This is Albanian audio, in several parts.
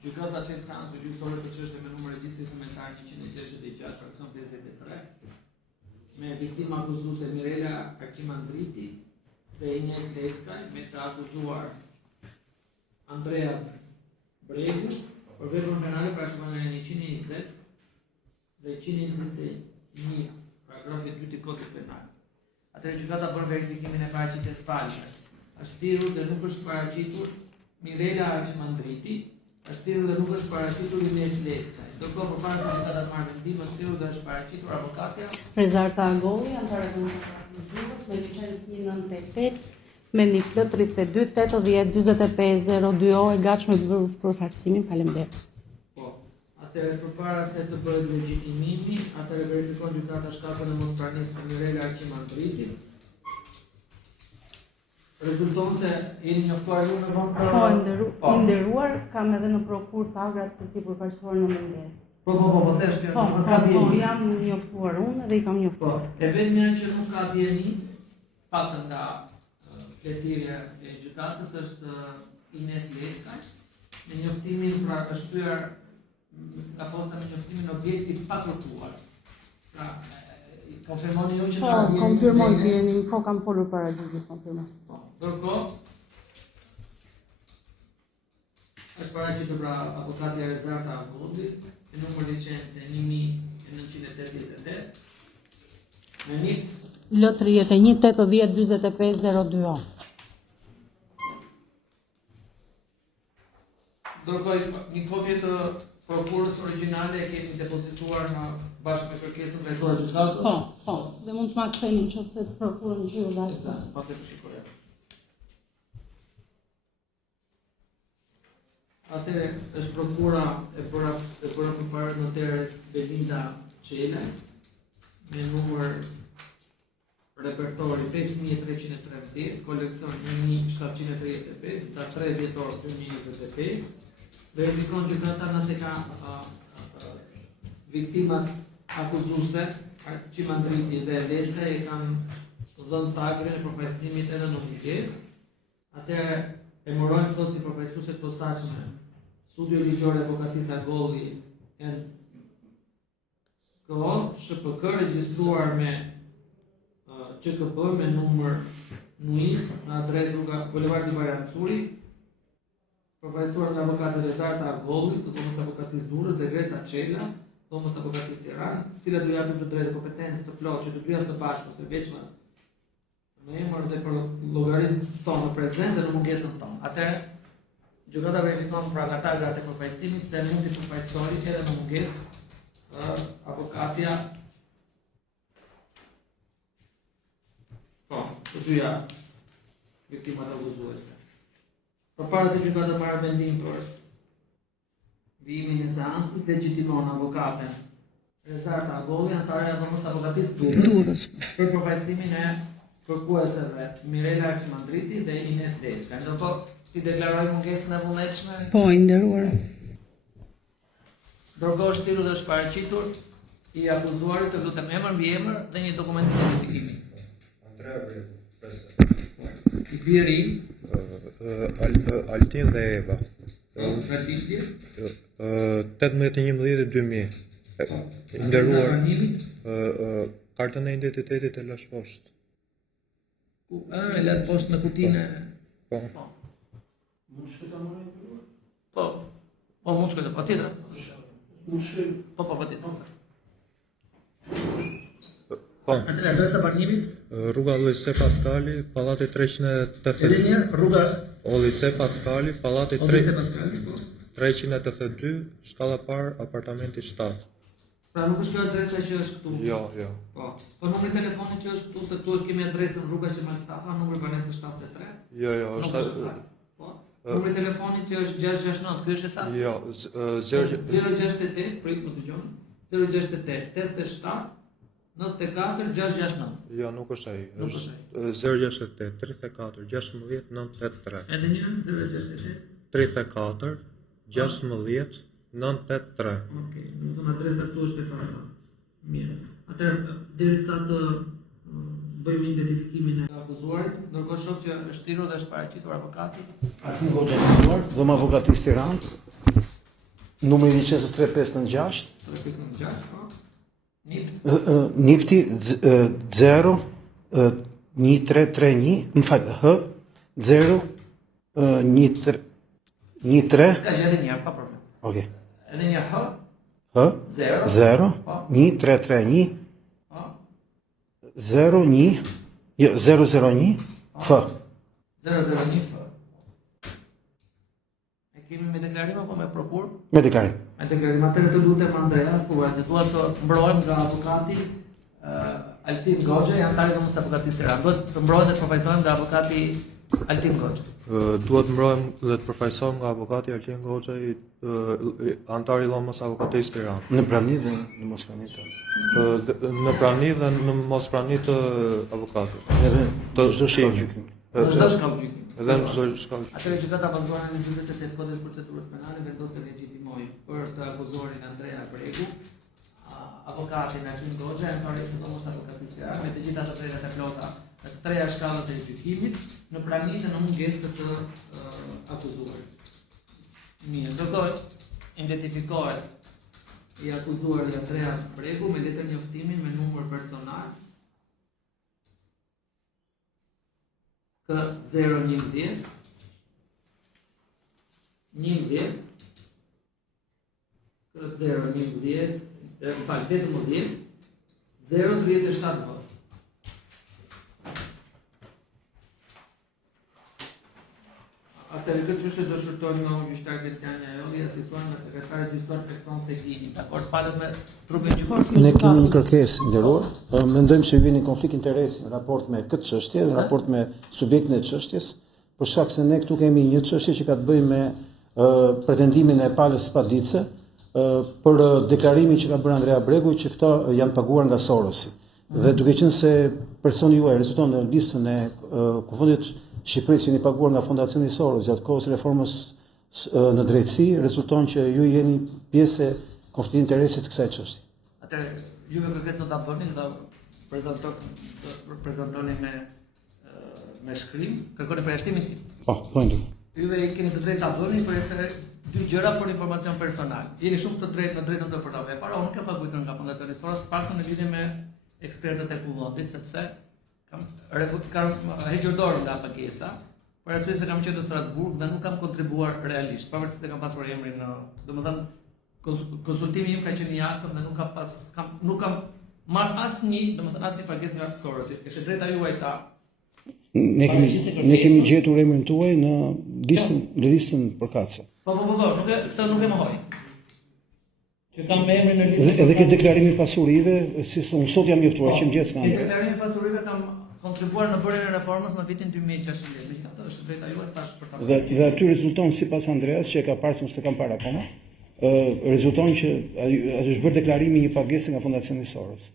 Gjykata çel seancë gjyqësore për çështje me numër regjistri komentar 166 fraksion 53 me viktimë akuzuese Mirela Arqimandriti dhe Ines Leskaj me të akuzuar Andrea Bregu për veprën penale parashikohen në 120 dhe 121 paragrafi 2 të kodit penal. Atëherë gjykata bën verifikimin e paraqitjes false. Është thirrur dhe nuk është paraqitur Mirela Arqimandriti, është thirrur dhe nuk është paraqitur Ines Leskaj. Ndërkohë përpara se gjykata të marrë vendim, është thirrur dhe është paraqitur avokatja Rezarta Angolli, anëtare e Komunitetit me licencë 198 me një plot 32 80 45 02 e gatshme për përfaqësimin. Faleminderit. Po. Atëherë përpara se të bëhet legjitimimi, atëherë verifikon gjykata shkakun e mospranisë së Mirela Arqimandritit. Rezulton se jeni njoftuar ju në vonë për... Po, nderuar, kam edhe në prokur thagrat të këtij përfaqësuar në mungesë. Po, thesh që nuk ka dieni. Po, jam njoftuar unë dhe i kam njoftuar. Po, e vetmja që nuk ka dieni, patën nga pletirja e gjykatës është Ines Leskaj, me njoftimin pra është shtyar nga posta me njoftimin objekti pa kërkuar. Pra, konfirmoni ju që ka dieni? Po, konfirmoj dieni, po kam folur para gjyqit, konfirmoj. Ndërkohë, është paraqitur pra avokatja Rezarta Angolli, me numër licencë 1988, me NIP L 31 80 45 02. Ndërkohë, një kopje të prokurës origjinale e kemi depozituar në bashkë me kërkesën drejtore gjykatës. Po, dhe mund të ma ktheni nëse prokurën që ju dashur. Po të shikoj. Atëre është prokura e bëra përpara noteres Belinda Çele me numër repertori 5313, koleksion 1735, nga 3 dhjetor 2025. Verifikon gjykata nëse ka viktimat akuzuese Arqimandriti dhe Leskaj e kanë dhënë tagrin e përfaqësimit edhe në mungesë. Atëherë emërojmë këto si përfaqësuese të posaçme Studio Ligjore Avokatisë Angolli N.K. SHPK regjistruar me QKB me numër NUIS në adresë rruga Bulevardi Bajram Curi, përfaqësuar nga avokatët Rezarta Angolli, të Dhomës Avokatisë Durrës dhe Greta Çela, Dhomës Avokatisë Tiranë, të cilat do japin të drejtë kompetencë të plotë që të dyja së bashku së veçmas në emër dhe për llogarinë tonë në prezencë dhe në mungesën tonë. Atëherë gjykata verifikon pra nga tagrat e përfaqësimit se mund të përfaqësojë edhe në mungesë avokatja të dyja viktimat akuzuese. Përpara se gjykata të marrë vendim për vijimin e seancës, legjitimon avokatën Rezarta Angolli, anëtare e Dhomës Avokatisë Durrës, për përfaqësimin e kërkueseve Mirela Arqimandriti dhe Ines Leskaj. Ndërkohë, ti deklaroj mungesën e vullnetshme? Po, i nderuar. Ndërkohë është thirrur dhe është paraqitur i akuzuarit, të lutem emër mbi emër dhe një dokument identifikimi. Andrea Bregu, I biri Altin dhe Eva. Traditje 18/11/2000. I nderuar kartën e identitetit e lash poshtë. E lë poshtë në kutinë. Po. Mund të shkojë ta marrë? Po. Po mund të shkojë patjetër. Mund të shkojë. Po patjetër. Po. Atëherë adresa banimit? Rruga Olise Paskali, pallati 380. Edhe një rruga Olise Paskali, pallati Olise Paskali. 382, shkalla parë, apartamenti 7. Pra nuk është kjo adresa që është këtu. Jo. Po. Po numri telefonit që është këtu se këtu kemi adresën rruga Qemal Stafa, numri banesës 73. Jo, është. Po. Numri telefonit që është 669, ky është e saktë? Jo, 068, prit më dëgjoni. 068 87 94 669. Jo, nuk është ai. Nuk është ai. 068 34 16 983. Edhe një 068 34 16 983. Okej, do të thonë adresa këtu është e fasa. Mirë. Atëherë derisa të bëjmë identifikimin e akuzuarit, ndërkohë shoh që është thirrur dhe është paraqitur avokati. Artim Goxha, Dhoma Avokatisë Tiranë. Numri i licencës 3596. 356, po. Nipt. Nipti 0 1331, më fal, H 0 13. Ska gjë një pa problem. Okej. Edhe një H H 0 po. 1331 Po. 01 jo 001 F. 001 F. E kemi me deklarim apo me prokur? Me deklarim. Me deklarim, atëherë të lutem Andrea, thuaj, ne duhet të mbrohem nga avokati Altin Goxha, anëtari i Avokatisë Tiranë. Duhet të mbrohem dhe të përfaqësohem nga avokati Altin Goxha. Duhet mbrohem dhe të përfaqësohem nga avokati Altin Goxha, anëtari i Dhomës Avokatisë Tiranë. Në prani dhe në mosprani të. Në prani dhe në mosprani të avokatit. Edhe Të çdo shkallë gjykimi. Çdo shkallë gjykimi. Edhe në çdo shkallë. Atëherë gjykata bazuar në 48 kodit procedurës penale vendos të legjitimojë për të akuzorin Andrea Bregu, avokatin Altin Goxha, anëtari i Dhomës Avokatisë Tiranë, me të gjitha të drejtat e plota në të treja shkallët e gjykimit, në prani dhe në mungesë të akuzuarit. Mirë, ndërkohë identifikohet i akuzuari Andrea Bregu me letër njoftimi me numër personal K011 11 K011 18 037 vot. Atëherë këtë çështje do shërtohet nga gjyqtari Deltania Jolli, asistuar nga sekretari gjyqësor Person Segini. Dakor, palet me trupin gjyqësor. Ne kemi një kërkesë nderuar. Mendojmë se vjen në konflikt interesi në raport me këtë çështje, në raport me subjektin e çështjes, për shkak se ne këtu kemi një çështje që ka të bëjë me pretendimin e palës Spadlice për deklarimin që ka bërë Andrea Bregu që këto janë paguar nga Sorosi. Dhe duke qenë se personi juaj rezulton në listën e kufundit Shqipërisë jeni paguar nga Fondacioni Soros gjatë kohës reformës në drejtësi, rezulton që ju jeni pjesë e konfliktit interesit të kësaj çështje. Atëherë, juve kërkesën do ta bëni, do prezantoni me shkrim, kërkoni përjashtimin tim. Po, po. Juve keni të drejtë ta bëni përse dy gjëra për informacion personal. Jeni shumë të drejtë në drejtën të për ta vepar, unë kam paguajtur nga Fondacioni Soros paktën në lidhje me ekspertët e kullondit, sepse kam hequr dorë nga pagesa, për arsye se kam qenë në Strasburg dhe nuk kam kontribuar realisht, pavarësisht se kam pasur emrin në, domethënë konsultimi im ka qenë i jashtëm dhe nuk kam marr asnjë pagesë nga Sorosi. Është drejta juaj ta. Ne kemi gjetur emrin tuaj në listën përkatëse. Po, këtë nuk e mohoj. Që kam emrin në listën. Edhe ke deklarimin pasurive, si unë sot jam njoftuar që më gjes nga. Deklarimin pasurive kam kontribuar në bërjen e reformës në vitin 2016. Megjithatë, është drejta juaj tash për ta. Dhe aty rezulton sipas Andreas që e ka parë se kam parë akoma. Rezulton që aty është bërë deklarimi një pagese nga Fondacioni Soros.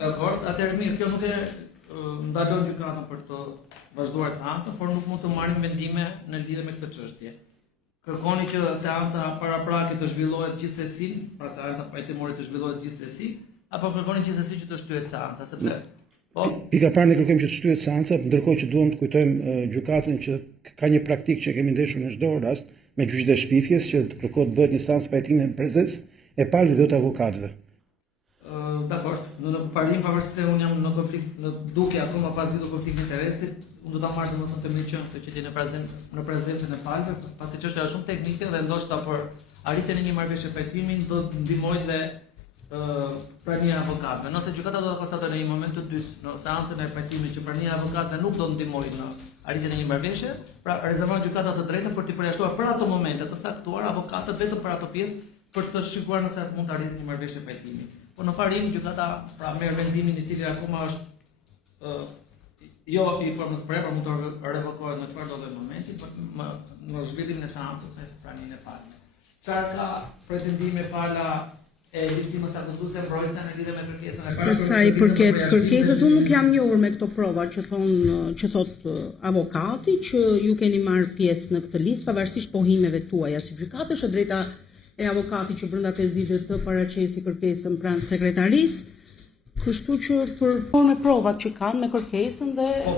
Dakor, atëherë mirë, kjo nuk e ndalon gjykatën për të vazhduar seancën, por nuk mund të marrim vendime në lidhje me këtë çështje. Kërkoni që seanca paraprake të zhvillohet gjithsesi, pra seanca pajtimore të zhvillohet gjithsesi, apo kërkoni gjithsesi që të shtyhet seanca, sepse po pika parë ne kërkojmë që të shtyhet seanca, ndërkohë që duam të kujtojmë gjykatën që ka një praktikë që kemi ndeshur në çdo rast me gjyqjet e shpifjes që kërkohet bëhet një seancë pajtimi në prezencë e palëve dhe të avokatëve. Dakor, në parim pavarësisht se unë jam në konflikt, në duke akoma pas zgjidhur konfliktin e interesit, unë do ta marr domethënë të mirë që këtë që në prezencën e palëve, pasi çështja është shumë teknike dhe ndoshta për arritjen e një marrëveshje pajtimi do të ndihmojë dhe prania e avokatëve. Nëse gjykata do të konstatojë në një moment të dytë në seancën e pajtimit që prania e avokatëve nuk do të ndihmojë në arritjen e një marrëveshje, pra rezervon gjykata të drejtën për të përjashtuar për ato momente të caktuara avokatët vetëm për ato pjesë për të shikuar nëse mund të arritet një marrëveshje pajtimi. Po në parim gjykata pra merr vendimin i cili akoma është jo i formës prepër, mund të revokohet në çfarë do të momenti, por në zhvillimin e seancës me praninë e palës. Çfarë ka pretendime pala e viktimës akuzuese mbrojtëse në lidhje me kërkesën e parë? Për sa i përket kërkesës, unë nuk jam njohur me këto prova që thot avokati që ju keni marrë pjesë në këtë listë pavarësisht pohimeve tuaja si gjykatë, është drejta e avokati që brenda 5 ditëve të paraqesi kërkesën pranë sekretarisë. Kështu që për me provat që kanë me kërkesën dhe Po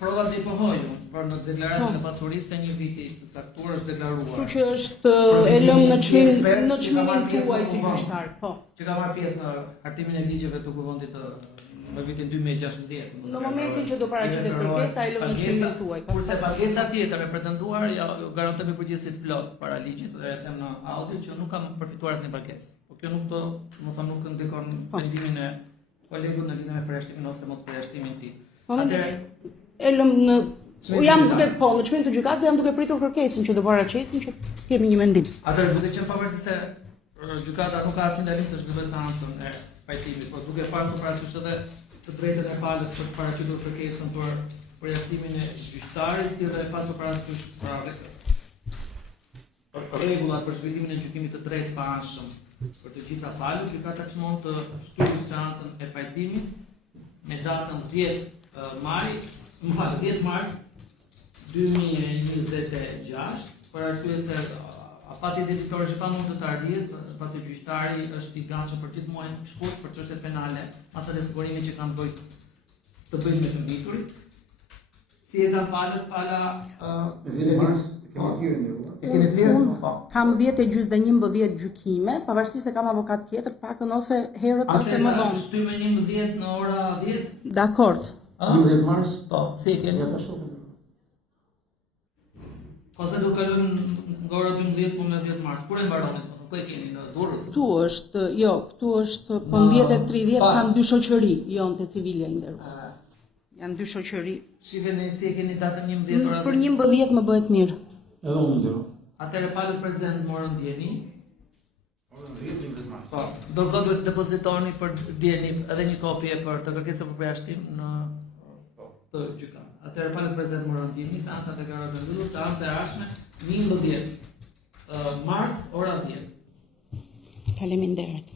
provat i pohojnë, por në deklaratën e pasurisë të një viti të saktuar është deklaruar. Kështu që është e lëmë në çmimin tuaj si gjyqtar, po. Që ka marrë pjesë në hartimin e ligjeve të kuvendit në vitin 2016. Në momentin që do paraqitet kërkesa e lëmë në çmimin tuaj. Kurse pagesa tjetër e pretenduar ja garantoj përgjegjësi plot para ligjit dhe e them në audio që nuk kam përfituar asnjë pagesë. Po kjo nuk do, nuk ndikon pendimin e kolegut në lidhje me përjashtimin ose mos përjashtimin e tij. Atëherë e lëm në jam duke në çmimin të gjykatës jam duke pritur kërkesën që do paraqisim që kemi një mendim. Atëherë duke qenë pavarësisht se gjykata nuk ka asnjë ndalim të zhvillojë seancën e pajtimit, por duke pasur parasysh edhe të drejtën e palës për të paraqitur kërkesën për përjashtimin e gjyqtarit, si edhe pasur parasysh rregullat për zhvillimin e gjykimit të drejtë pa anshëm për të gjitha palët, gjykata çmon të shtyjë seancën e pajtimit me datën 10 mars 2026, për arsye se afati detitori që pa mund të arrihet, pasi gjyqtari është i gatshëm për gjithë muajin shkurt për çështjet penale, masat e sigurimit që kanë të bëjnë me të mbiturit. Si e kanë palët, pala 10 mars, kemi thirrje ndërkohë. e keni të lirë? Kam 10 gjykime, pavarësisht se kam avokat tjetër, paktën ose herët ose më vonë. Shty me 11 në ora 10? Dakord. 11 mars, Po, si e keni? ja tash. Ose do kalojmë nga ora 12 po me 10 mars. Kur e mbaronit? Ku e keni në Durrës? Këtu është po 10:30 kam dy shoqëri, jonte civilja i nderuar. Janë dy shoqëri. Shiheni si e keni datën 11 ora 10? Për 11 më bëhet mirë. Edhe unë ndero. Atëherë palët prezent morën dieni. Orën 10 mars. Po, do duhet të depozitoni për dieni edhe një kopje për të kërkesën për përjashtim në të gjykatë. Atëherë palët prezent morën dieni, seanca deklaratë e mbyllur, seanca e ardhshme 11 mars ora 10. Faleminderit.